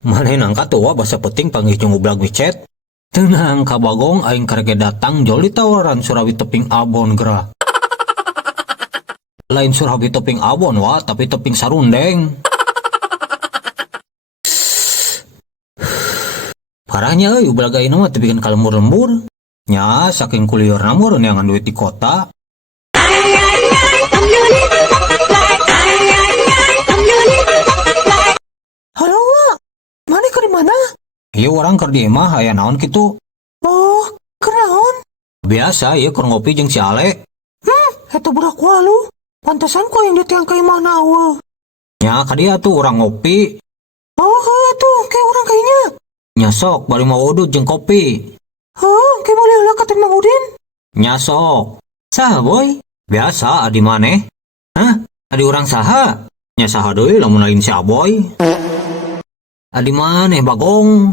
Maneh nangka tua basa penting panggih jeung ublag micet. Tenang ka Bagong aing karege datang joli tawaran Surawi teping abon geura. Lain Surawi teping abon wa tapi teping sarundeng. Parahnya euy ublag ayeuna mah tepikeun kalembur-lembur. Nya saking kuliorna mah neangan duit di kota. Halo, Wak. Mana ke di mana? Ieu urang keur di imah aya naon kitu? Oh, kenaon? Biasa ieu keur ngopi jeung si Ale. Eta budak walu. Pantesan ku yang ditiang ke imah nawa. Nya ka dieu tuh urang ngopi. Oh, tuh, kayak orang kayaknya. Nya sok bari mau udud jeung kopi. Oh, kayak boleh lah kata Mang Udin. Nya sok. Saha boy? Biasa adi maneh. Hah? Adi urang saha? Nya saha deui lamun lain si Aboy. Adi maneh Bagong.